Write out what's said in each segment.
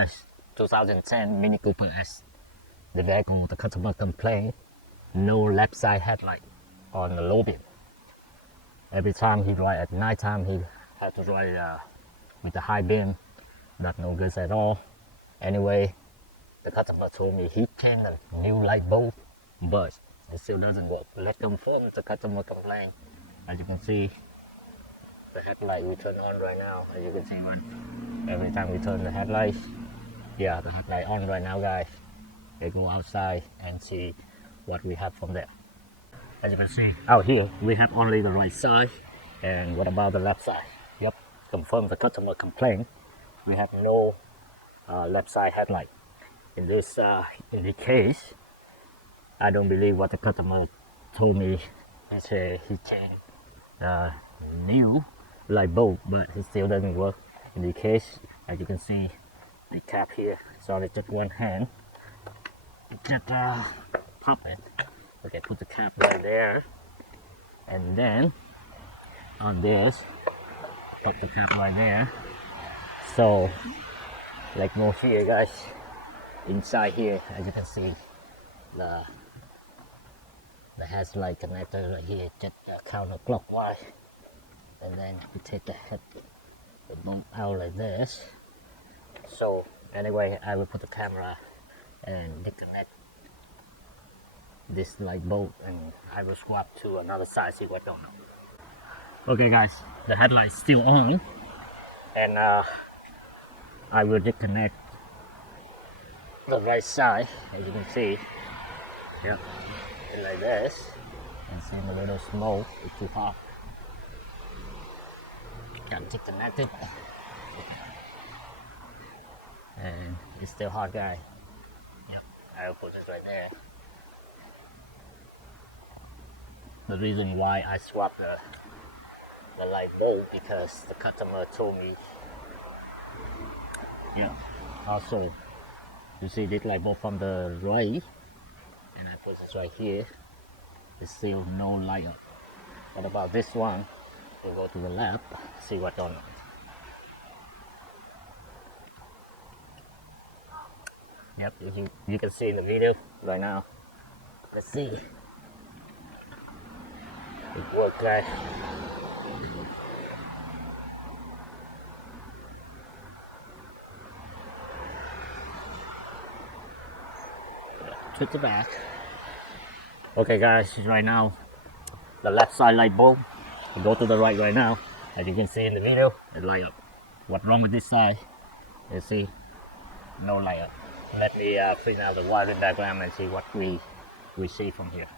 guys, 2010 Mini Cooper S. The vehicle, the customer complained, no left side headlight on the low beam. Every time he ride at night time, he had to ride with the high beam. That's no good at all. Anyway, the customer told me he changed a new light bulb, but it still doesn't work. Let's confirm the customer complaint. As you can see, the headlight we turn on right now. As you can see, every time we turn the headlight, yeah, the headlight on right now, guys. They go outside and see what we have from there. As you can see, out here we have only the right side. And what about the left side? Yep, confirm the customer complaint. We have no left side headlight. In this case, I don't believe what the customer told me. He said he changed new light bulb, but it still doesn't work. In the case, as you can see, the cap here, it's only just one hand. Just pop it. Okay, put the cap right there, and then on this, pop the cap right there. So, like more here, guys. Inside here, as you can see, the headlight connector right here, just counterclockwise, and then we take the bulb out like this. So anyway, I will put the camera and disconnect this light bulb, and I will swap to another side, see what going on. Okay guys, the headlight is still on, and I will disconnect the right side. As you can see, yeah, like this, and see a little smoke. It's too hot. Can't disconnect it, and it's still hot, guys. Yep, I'll put it right there. The reason why I swapped the light bulb, because the customer told me, yeah, also you see this light bulb from the right, and I put this right here, there's still no light up. What about this one? We'll go to the left, see what's on it. Yep, you can see in the video right now. Let's see. It worked, guys. Took it back. Okay guys, right now the left side light bulb, we go to the right now. As you can see in the video, it light up. What's wrong with this side? You see, no light up. Let me print out the wiring diagram and see what we see from here.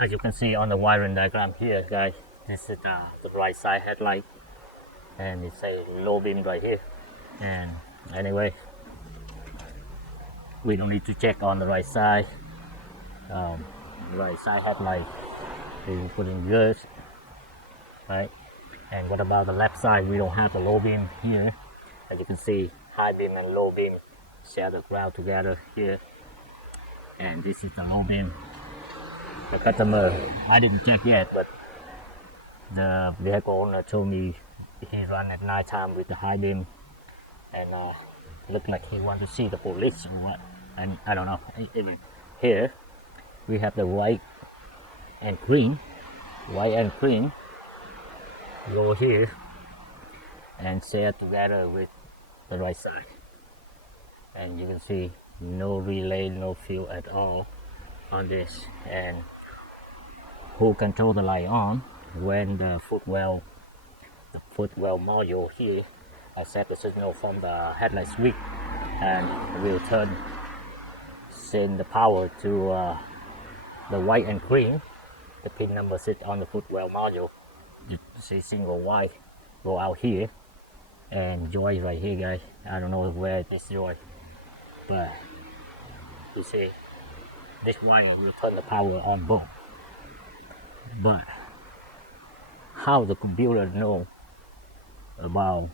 As you can see on the wiring diagram here, guys, this is the right side headlight, and it says low beam right here. And anyway, we don't need to check on the right side. Right side headlight is putting good, right? And what about the left side? We don't have the low beam here. As you can see, high beam and low beam share the ground together here, and this is the low beam. The customer, I didn't check yet, but the vehicle owner told me he run at night time with the high beam, and looked like he want to see the police or what, and I don't know. Even here we have the white and green go here and share together with the right side, and you can see no relay, no fuse at all on this. And who control the light on? When the footwell module here, I set the signal from the headlight switch, and will send the power to the white and green. The pin number sit on the footwell module. You see single white go out here, and joy right here, guys. I don't know where this joy, but you see this one will turn the power on both. But how the computer know about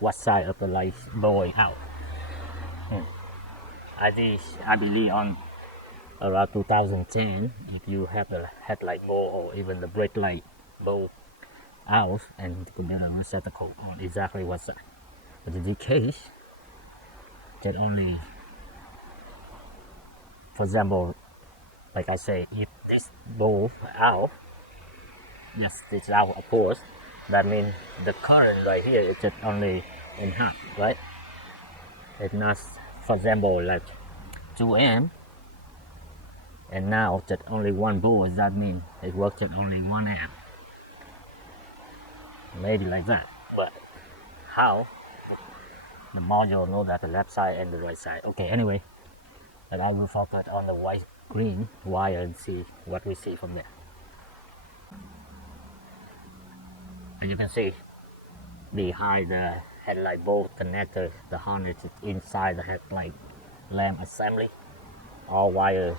what side of the light going out? I believe on around 2010, if you have the headlight bulb or even the brake light bulb out, and the computer will set the code on exactly what's that. But in this case, just only, for example, like I say, if this bulb out, yes, it's out of course, that means the current right here is just only in half, right? It's not, for example, like 2 amp, and now just only one volt, that means it works at only 1 amp. Maybe like that, but how the module know that the left side and the right side? Okay, anyway, and I will focus on the white green wire and see what we see from there. And you can see behind the headlight bolt connector, the harness is inside the headlight lamp assembly. All wires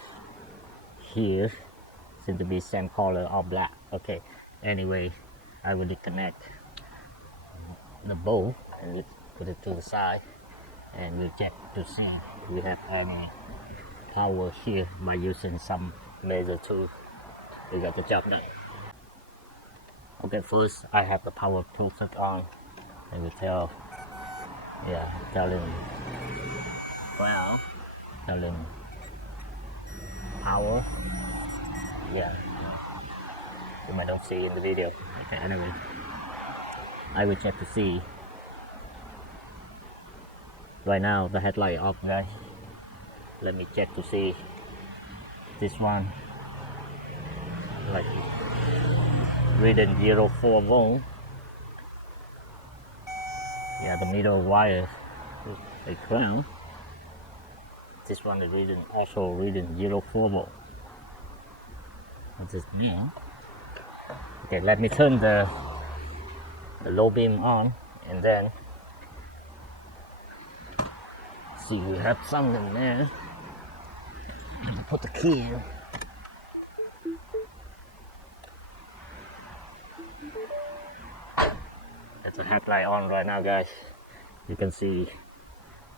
here seem to be same color or black. Okay, anyway, I will disconnect the bolt and put it to the side, and we'll check to see if we have any power here by using some measure tool. We got the job done. Okay, first I have the power tool set on, and we tell, yeah, telling, well, telling power, yeah, you might not see in the video. Okay, anyway, I will check to see. Right now the headlight off, guys. Let me check to see this one, like reading 0.4 volt. Yeah, the middle wire is ground. This one is reading, also reading 0.4 volt. What does it mean? Okay, let me turn the low beam on, and then see we have something there. Put the key in. There's a headlight on right now, guys. You can see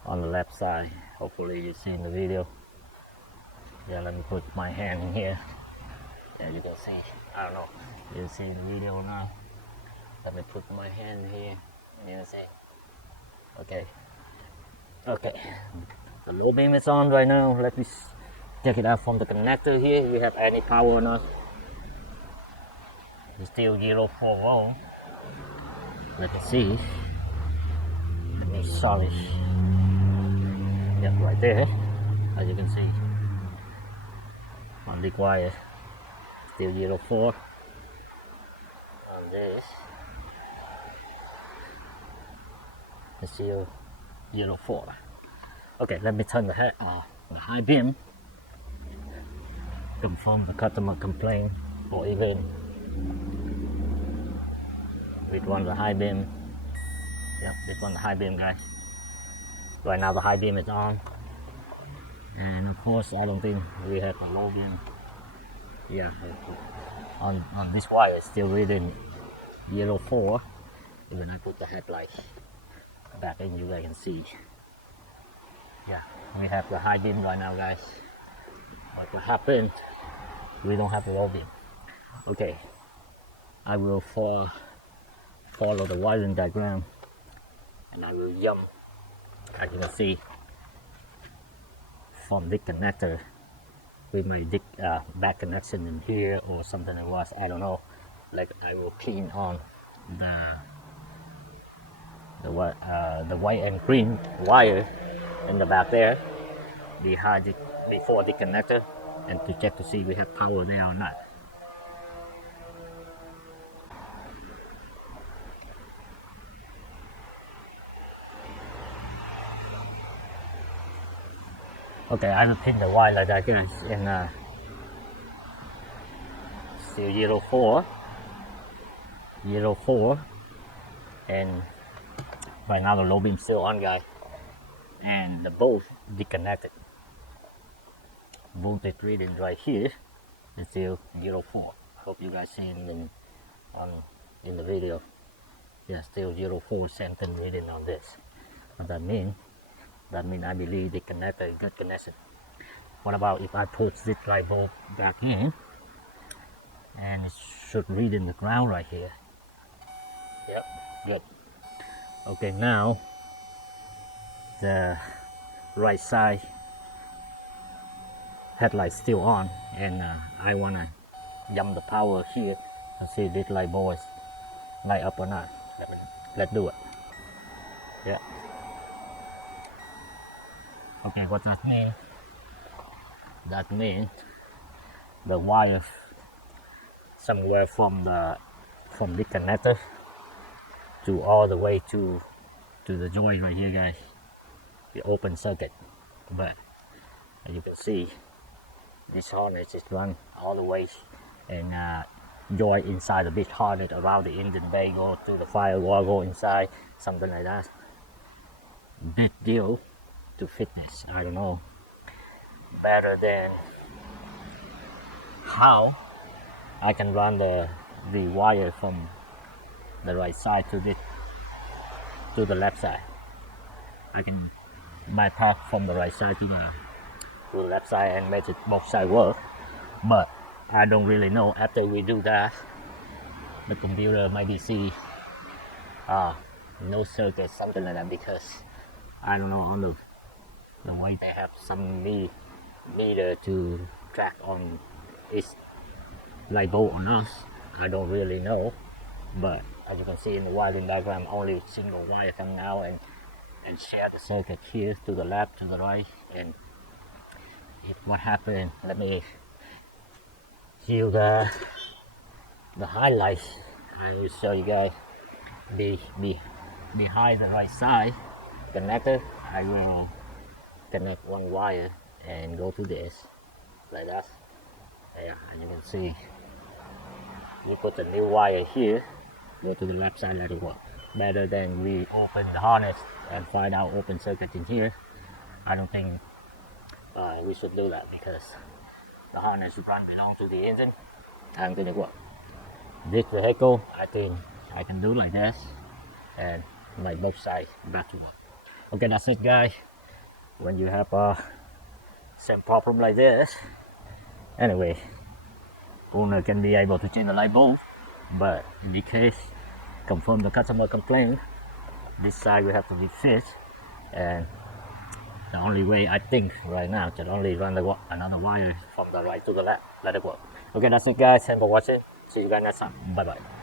on the left side. Hopefully you see in the video. Yeah, let me put my hand in here. Yeah, you can see. I don't know. You see in the video or not? Let me put my hand here. You can see. Okay. Okay. The low beam is on right now. Let me check it out from the connector here. We have any power or not? It's still 0.4 volt. Let me see. Let me solid. Yep, right there. As you can see, on the wire, still 0.4. On this, it's still 0.4. Okay, let me turn the high beam. Confirm the customer complaint, or even with one the high beam. Yep, this one the high beam, guys. Right now the high beam is on, and of course I don't think we have a low beam. Yeah, on this wire it's still reading 0.4. When I put the headlight back in, you guys can see. Yeah, we have the high beam right now, guys. What will happen? We don't have a low beam. Okay, I will follow the wiring diagram, and I will jump, as you can see, from this connector. We might dig back connection in here or something like was, I don't know. Like I will pin on the white and green wire in the back there behind it before the connector, and to check to see we have power there or not. Okay, I will pin the wire like that, guys, and still 0.4, and right now the low beam still on, guys, and the both disconnected. Voltage reading right here is still 0.4. Hope you guys seen in the video. Yeah, still 0.4 cent reading on this. What that means? That means I believe the connector is good connection. What about if I put this light bulb back in, and it should read in the ground right here? Yep, good. Okay, now the right side headlight still on, and I wanna jump the power here and see if this light bulb is light up or not. Let's do it. Yeah. Okay, what that means? That means the wire somewhere from the connector to all the way to the joint right here, guys. The open circuit. But as you can see, this harness is run all the way and joint inside the big harness around the engine bay, go to the firewall, go inside, something like that. Big deal to fitness. I don't know. Better than how I can run the wire from the right side to the left side. I can bypass from the right side to the left side and make it both sides work. But I don't really know. After we do that, the computer maybe see no circuit, something like that, because I don't know, on the way they have some meter to track on its light bulb or not. I don't really know. But as you can see in the wiring diagram, only single wire coming out and share the circuit here to the left, to the right. And if what happened, let me heal the highlights. I will show you guys behind the right side connector. I will connect one wire and go to this like that. Yeah, and you can see you put the new wire here, go to the left side, let it work. Better than we open the harness and find out open circuit in here. I don't think we should do that, because the harness belongs to the engine. I don't think it works. This vehicle, I think I can do like this and make both sides back to work. Okay, that's it, guys. When you have same problem like this, anyway, owner can be able to change the light bulb, but in this case, confirm the customer complaint, this side will have to be fixed. And the only way I think right now can only run another wire from the right to the left, let it work. Okay, that's it, guys. Thanks for watching. See you guys next time. Bye bye.